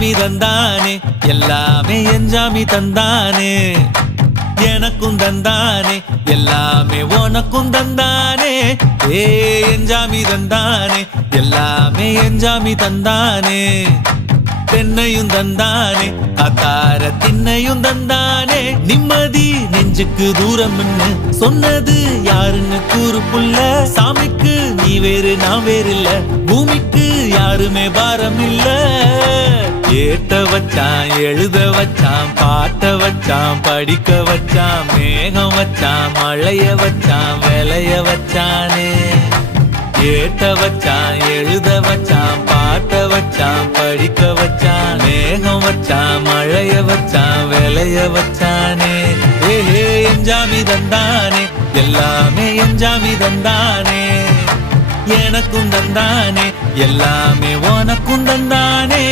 என்ஜாமி தந்தானே எல்லாமே என்ஜாமி தந்தானே எனக்கும் தந்தானே எல்லாமே உனக்கும் தந்தானே ஏ என்ஜாமி தந்தானே எல்லாமே என்ஜாமி தந்தானே தென்னையும் தந்தானே காத்தார திண்ணையும் தந்தானே நிம்மதி நெஞ்சுக்கு தூரம் சொன்னது யாருன்னு கூறு புள்ள சாமிக்கு நீ வேறு நான் வேறு இல்ல பூமிக்கு யாருமே பாரம் இல்ல ஏட்ட வச்சான் எழுத வச்சான் பாட்ட வச்சான் படிக்க வச்சான் மேகம் வச்சான் மழைய வச்சான் விளைய வச்சானே ஏட்ட வச்சான் எழுத வச்சான் பாட்ட வச்சான் படிக்க வச்சான் மேகம் வச்சான் மழைய வச்சான் விளைய வச்சானே ஏ என்ஜாமி தந்தானே எல்லாமே என்ஜாமி தந்தானே எனக்கும் தந்தானே எல்லாமே உனக்கும் தந்தானே